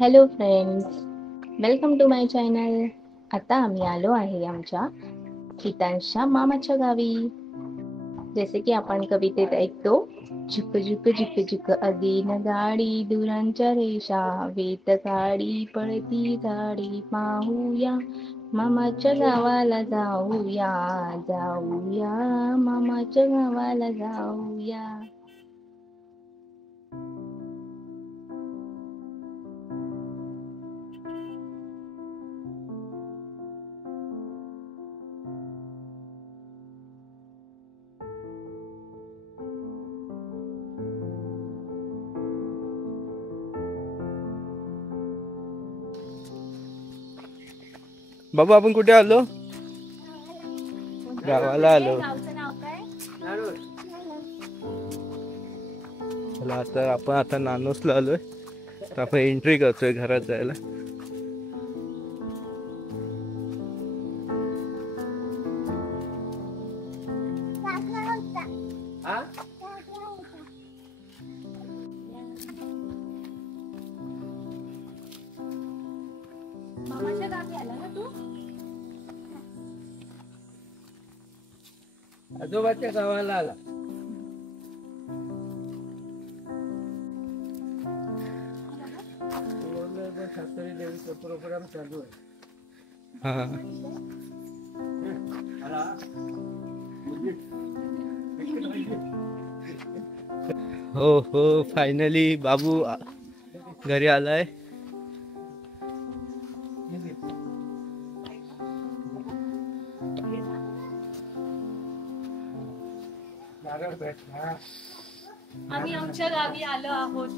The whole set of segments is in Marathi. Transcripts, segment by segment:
Hello friends, welcome to my channel. आता आम्ही आलो आहे आमच्या गीतांशच्या मामाच्या गावी. जसे की आपण कवितेत ऐकतो, झुक झुक झुक झुक अगेन गाडी, दुरांच्या रेषा वेत काडी, पळती गाडी पाहूया, मामाच्या गावाला जाऊया, जाऊया मामाच्या गावाला जाऊया. बाबू आपण कुठे आलो? गावाला आलो. चला आता नानोसला आलोय. तर आपण एंट्री करतोय घरात जायला. मामाच्या गावी आला ना तू? आजोबाच्या गावाला आला. सासरी देवीचा प्रोग्राम चालू आहे. हो हो, फायनली बाबू घरी आलाय. आम्ही आमच्या गावी आलो आहोत.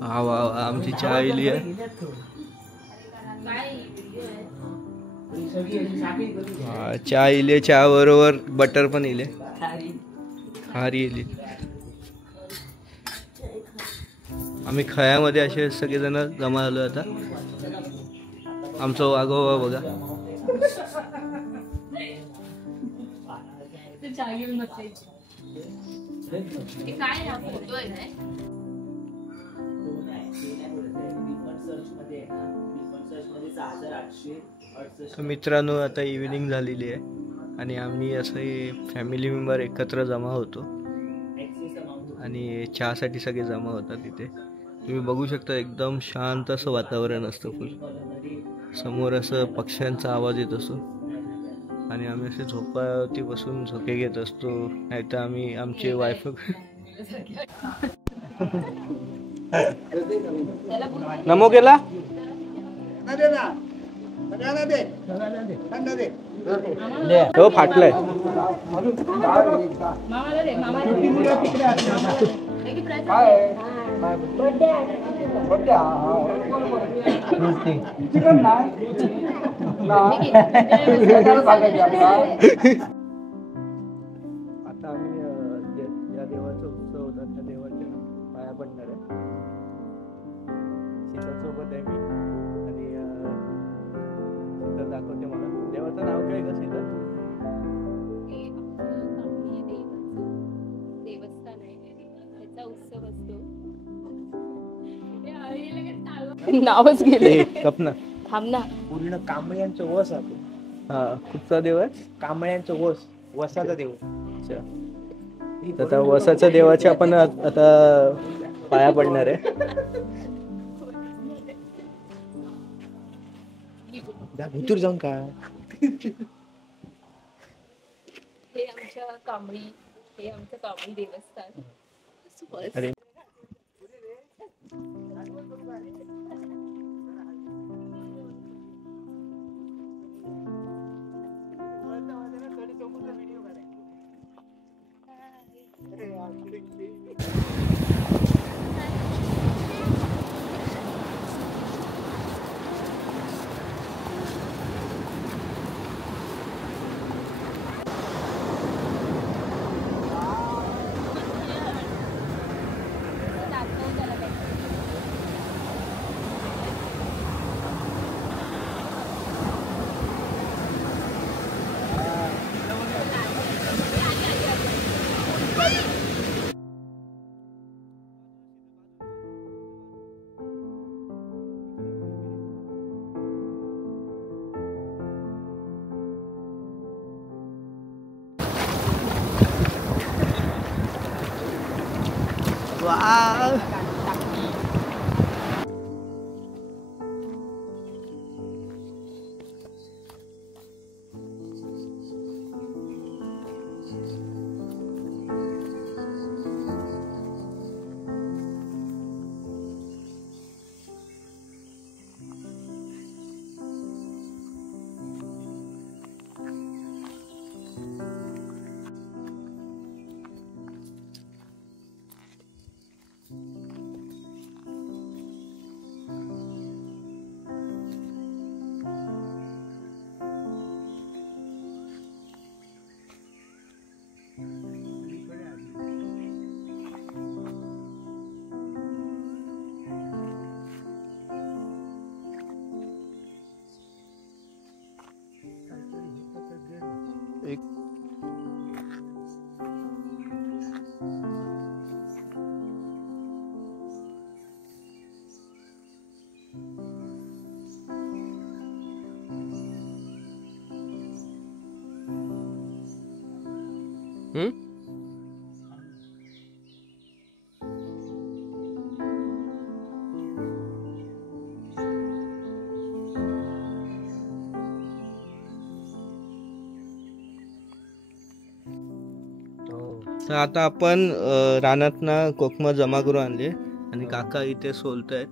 हा वा आमची चहा इली आहे. चहा इले, चहा बरोबर बटर पण इले, खारी इली. आम्ही खयामध्ये असे सगळेजण जमा झालो. आता आमचा वाघोबा बघा. मित्रांनो, आता इव्हिनिंग झालेली आहे आणि आम्ही असे फॅमिली मेंबर एकत्र जमा होतो आणि चहासाठी सगळे जमा होतात तिथे. तुम्ही बघू शकता, एकदम शांत असं वातावरण असतं. फुल समोर असं पक्ष्यांचा आवाज येत असतो आणि आम्ही असे झोपावरती बसून झोके घेत असतो. नाहीतर आम्ही आमचे वाईफ नमो केला. हो फाटलाय. आता आम्ही ज्या देवाचा उत्सव होता त्या देवाच्या पाया पडणार आहे. सीतासोबत आहे मी आणि सीता दाखवते मला. देवाचं नाव काय का सीता? देवस्थान आहे, त्याचा उत्सव असतो. नावच गेले. कपना थांब ना. पूर्ण कांबळ्यांचं वस आहे. हा, कुठचा देव आहे? कांबळ्यांचं वस, वसाचा देव. आता वसाच्या देवाचे आपण आता पाया पडणार आहे. भीतूर जाऊन का हे आमचं कांबळी देवस्थान. अरे वाव. एक तर आता आपण रानातनं कोकम जमा करून आणले आणि काका इथे सोलत आहेत.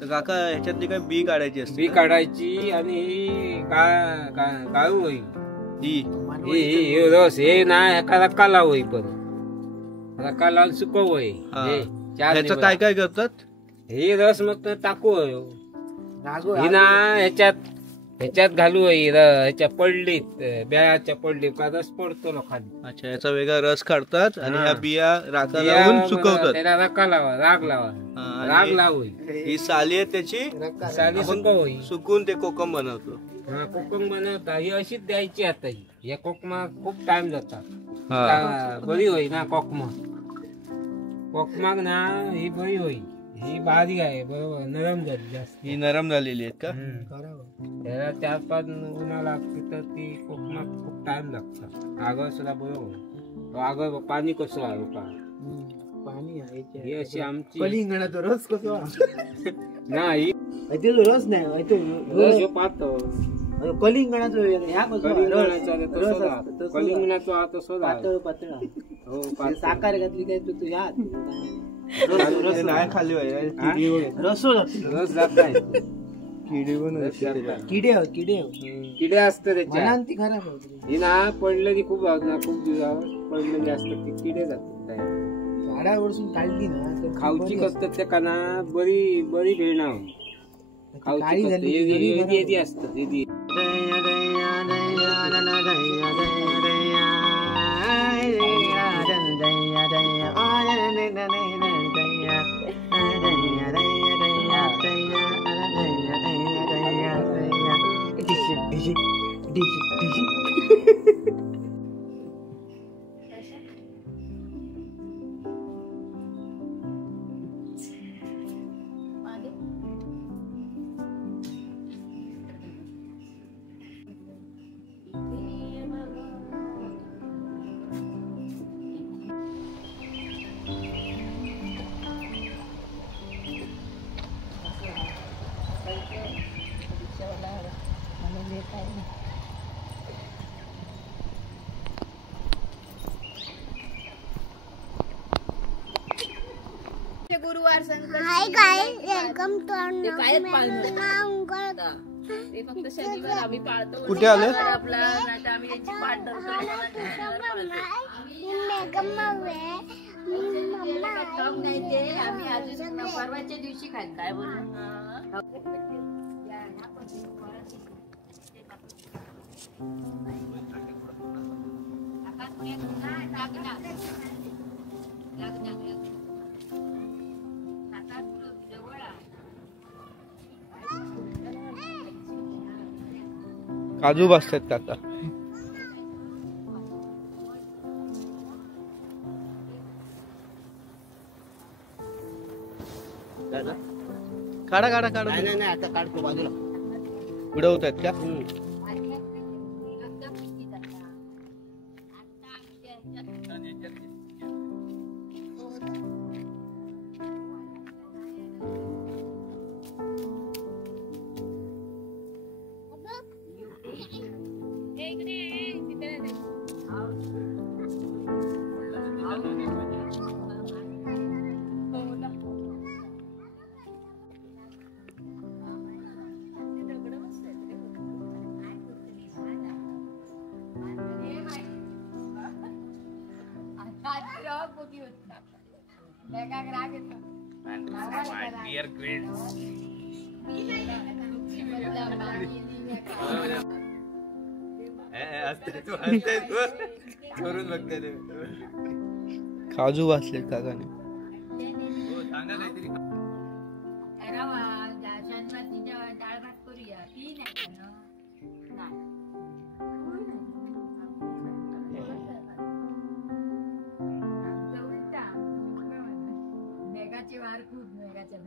तर काका ह्याच्यातली काय बी काढायची असते? बी काढायची आणि ही काय होईल ही रस हे नाही एका रक्का लावई परत रक्का लावून सुकवय. ह्याचं काय काय करतात? हे रस मग टाकू ही ना ह्याच्यात घालू ह्याच्या पडलीत बियाच्या पडलीत का रस पडतो ना खाली. अच्छा, याचा वेगळा रस काढतात आणि ह्या बिया राखा लावून सुकवतात. त्याला रक्का लावा राग लावू ही साली आहे त्याची साली सुकवय सुकून ते कोकम बनवतो. कोकम बनवता ही अशीच द्यायची आता ही या कोकमा खूप टाइम जातात बरी होई ना कोकमाग ना ही बरी होई. ही बारीक आहे बरोबर नरम झाली जास्त. ही नरम झालेली आहेत का? त्याला 4-5 उन्हा लागते तर ती कोकमात खूप टाइम लागतात. आगर सुद्धा बरोबर आगर पाणी कसं आहे का पाणी ही अशी आमची कलिंगणाचा रस कसं नाही रस नाही रस पाहतो कलिंगणाचा ह्या कलिंगणाचा आता सोडा पातळ हो साखर घातली काय तू ह्या नाही खाली रस रस जात नाही किडे असतात त्याच्या ती खराब ही ना पडलेली खूप दिवसावर पडलेली असतात ती किडे जातात झाडावरसून काढली ना खाऊची कसतात त्या काना बरी भेळणार खाऊची असतात गुरुवार ते फक्त शनिवार आम्ही पाळतो. कुठे आले? आपला आम्ही याची पाठ धरतो. आम्ही अजून परवाच्या दिवशी खात काय बोलू काजू बसतात काका. काढा काढा काढा. नाही आता काढतो बाजूला उडवतात का? मेघाक राग येतो. डिअर फ्रेंड्स, करून बघते ते. काजू वाचलेत काकाने. सांगा काहीतरी. शनिवार डाळ भात करूया. ती नाही ना. मेघाची वार खूप मेघाच्या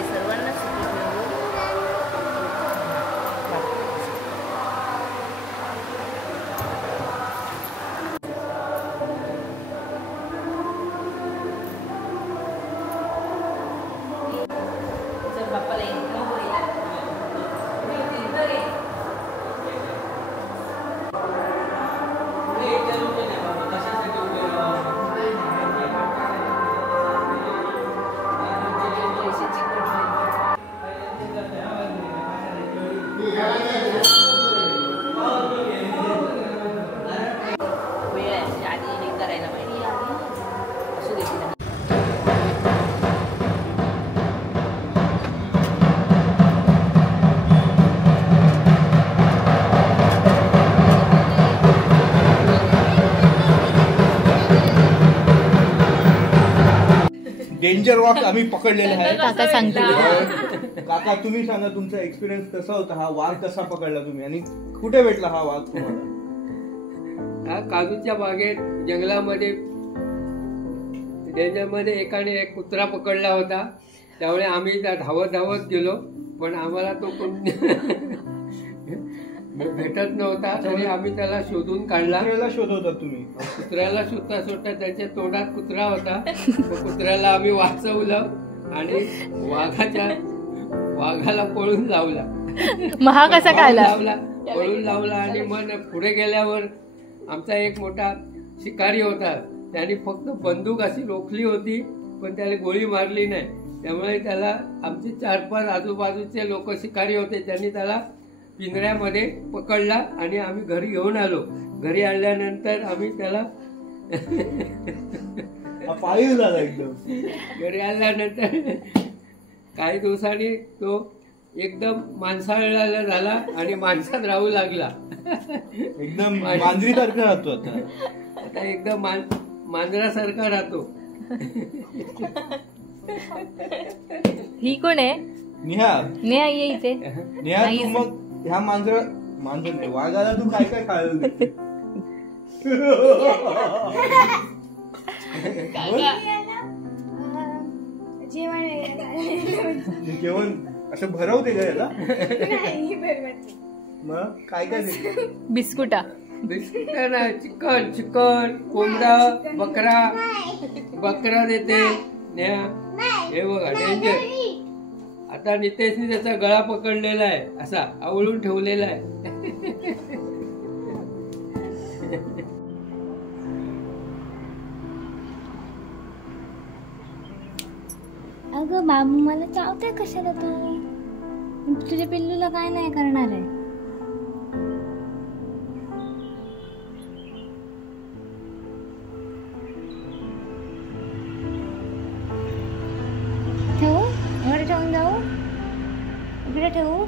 सर्वांना डेंजर वॉक आम्ही पकडलेले आहे. काका सांगतील. काका तुम्ही सांगा तुमचा एक्सपिरियन्स कसा होता, हा वाघ कसा पकडला तुम्ही आणि कुठे भेटला हा वाघ तुम्हाला? हा काजूच्या बागेत जंगलामध्ये त्याच्यामध्ये एकाने एक कुत्रा पकडला होता. त्यामुळे आम्ही त्या धावत गेलो, पण आम्हाला तो कोण भेटत नव्हता. तरी आम्ही त्याला शोधून काढला. कुत्र्याला शोधवतात तुम्ही? कुत्र्याला शोधता त्याच्या तोंडात कुत्रा होता. कुत्र्याला आम्ही वाचवलं आणि वाघाला पळून लावला. महा कसा काढला? पळून लावला आणि मग पुढे गेल्यावर आमचा एक मोठा शिकारी होता. त्याने फक्त बंदूक अशी रोखली होती, पण त्याला गोळी मारली नाही. त्यामुळे त्याला आमचे 4-5 आजूबाजूचे लोक शिकारी होते, त्यांनी त्याला पिंजऱ्यामध्ये पकडला आणि आम्ही घरी घेऊन आलो. घरी आणल्यानंतर आम्ही त्याला पाळीव झाला एकदम. घरी आणल्यानंतर काही दिवसांनी तो एकदम माणसाळला झाला आणि माणसात राहू लागला. एकदम मांजरीसारखा राहतो आता एकदम मांजरासारखा राहतो. ही कोण आहे? नेहा ये इथे. नेहा तू मग ह्या मांजर नाही वाघाला तू काय काय खायला देते? जेवण असं भरवते का याला? मग काय काय देते? बिस्कुटा ना चिकन कोंबडा बकरा देते. हे बघा डेंजर. आता नितेशने त्याचा गळा पकडलेला आहे, असा आवळून ठेवलेला आहे. अगं बाबू मला चावते कशाला तू? तुझ्या पिल्लूला काय नाही करणार आहे? ठेवू? एवढे ठेवून जाऊ? इकडे ठेवू?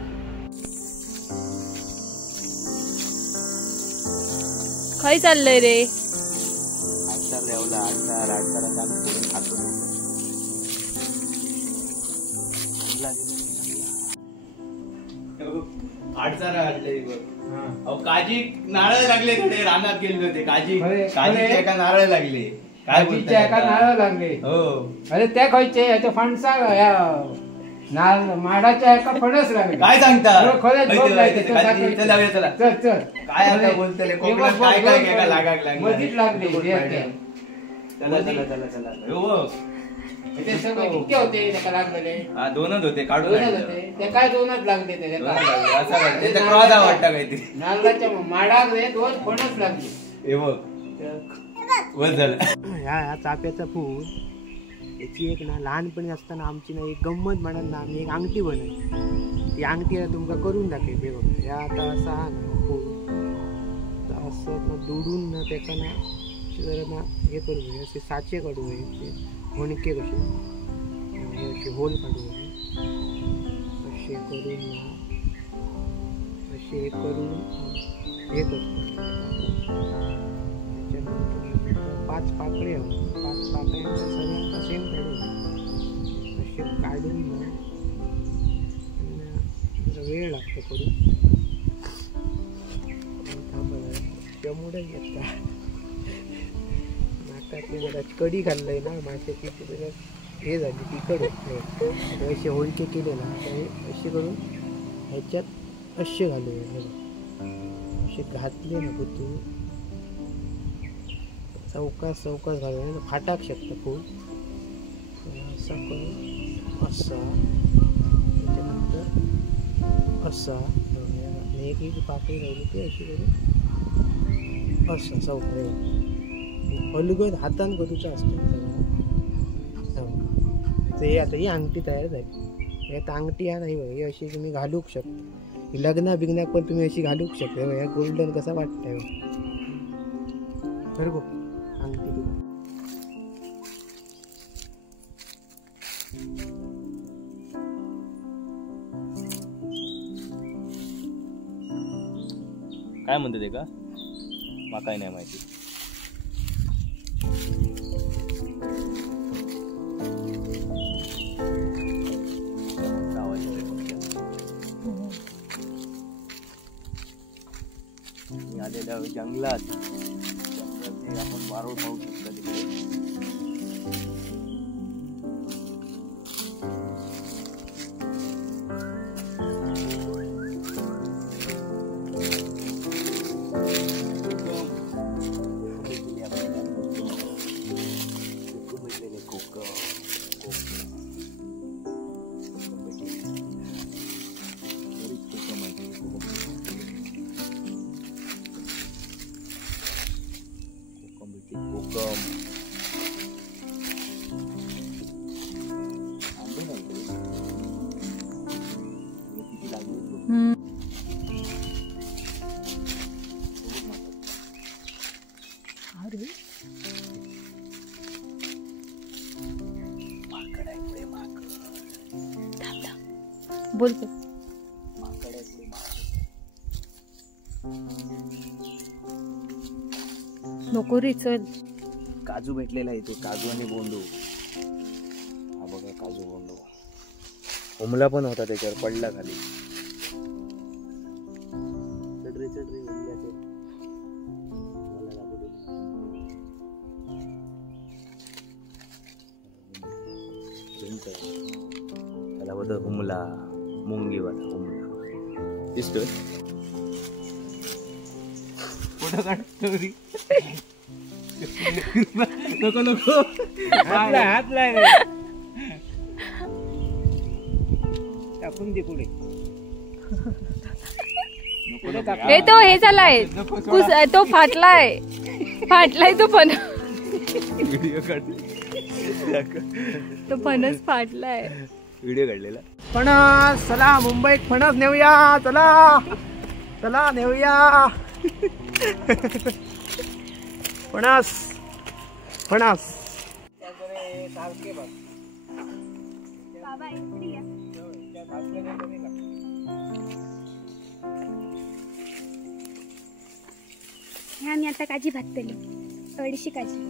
काय चाललंय रे? काजी नारळ लागले तिथे रानात गेले होते. काजी एका नारळ लागले. काय भाजीच्या एका नारळ लागले. अरे त्या खायचे याच्या फणसा नारळ माडाच्या एका फणस लागले. काय सांगता खरंच झोप लागते. चला चल चल काय आता बोलतले कोकणात काय काय काय लागाक लागले मधीच लागले. चला चला चला चला हो ते सगळे किती होते त्याला लागलेले? हा दोनच होते काढून दोनच आणले. होते. ते काय दोनच लागले ते दोनच लागले. असं काय ते तर क्रॉस वाटतं काहीतरी नारळाच्या माडाक रे दोन फणस लागले. हे बघ बस झालं. ह्या चाफ्याचं फूल याची एक ना लहानपणी असताना आमची ना एक गंमत म्हणत ना आम्ही एक अंगठी बनवली. ती अंगठी तुमका करून दाखवते बघ. ह्या आता असा हा ना फूल तर असं ना दुडून ना त्याका ना जरा ना हे करू असे साचे काढू होणके कसे हे असे होल काढू असे करून ना असे हे करून हे करतो. त्याच्यानंतर 5 पाकळ्या 5 पाकळ्यांचा सगळ्यांचा सेम काढून असे काढून ना वेळ लागतो करून. त्यामुळे येता नाकातली जरा कढी खाल्लंय ना माशाची जरा हे झाली तिखट होत नाही. असे होळके केले ना तर असे करून ह्याच्यात असे घालूया. असे घातले ना तू चौकास घालून फाटाक शकता फूल असा करून असा त्याच्यानंतर असा एक पाकळी राहिली ती अशी करून असं चौका अलगद हातान करूचं असतं सगळं. हे आता ही अंगठी तयार झाली. हे आता अंगठी हा नाही बघा ही अशी तुम्ही घालूक शकता. लग्ना बिग्नाक पण तुम्ही अशी घालूक शकता. ह्या गोल्डन कसा वाटतंय बरोबर अंगठी तुला. काय म्हणते ते का मला काय नाही माहिती. आलेल्या जंगलात आपण वारोळ पाहू शकता तिकडे. बोलतो नको रे चल. काजू भेटलेला आहे ते काजू आणि बोंडू. हा बघा काजू बोंडू. हुमला पण होता त्याच्यावर पडला खाली. चढ रे हुमल्याचे मला लागू दे. त्याला बोलतो हुमला मुंगीवाला हुमला दिसतोय. फोटो काढतो नको हात लाय टाकून दे पुढे. हे तो हे झालाय तो फाटलाय तो पण व्हिडिओ काढ. तो फणस फाटलाय. व्हिडिओ काढलेला. फणस चला मुंबईत फणस नेऊया. चला नेऊया फणस. ह्या मी आता काजी भाजतली थोडीशी काजी.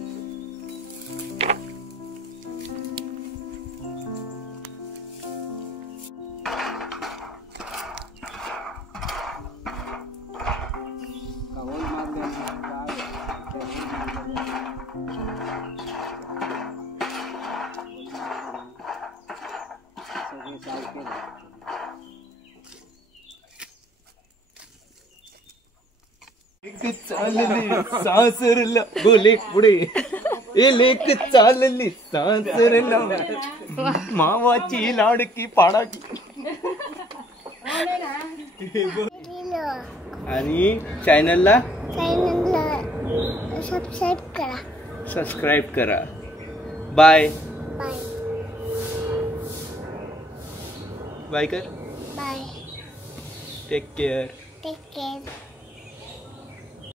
चालली सासरला बोले पुढे ए लेक चालली सासरला मावाची लाडकी पाडाकी. आणि चॅनलला सबस्क्राईब करा. बाय बाय कर. Bye. Take care. Take care.